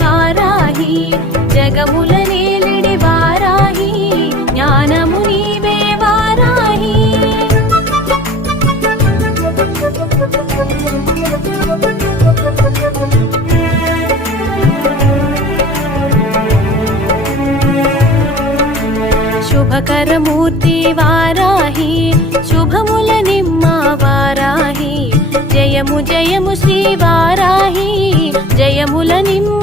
వారాహి జగముల నేలిడి వారాహి జ్ఞానము నీవే వారాహి శుభకరమూర్తి వారాహి శుభముల నిమ్మ వారాహి జయము జయము శ్రీ వారాహి జయముల నిమ్మ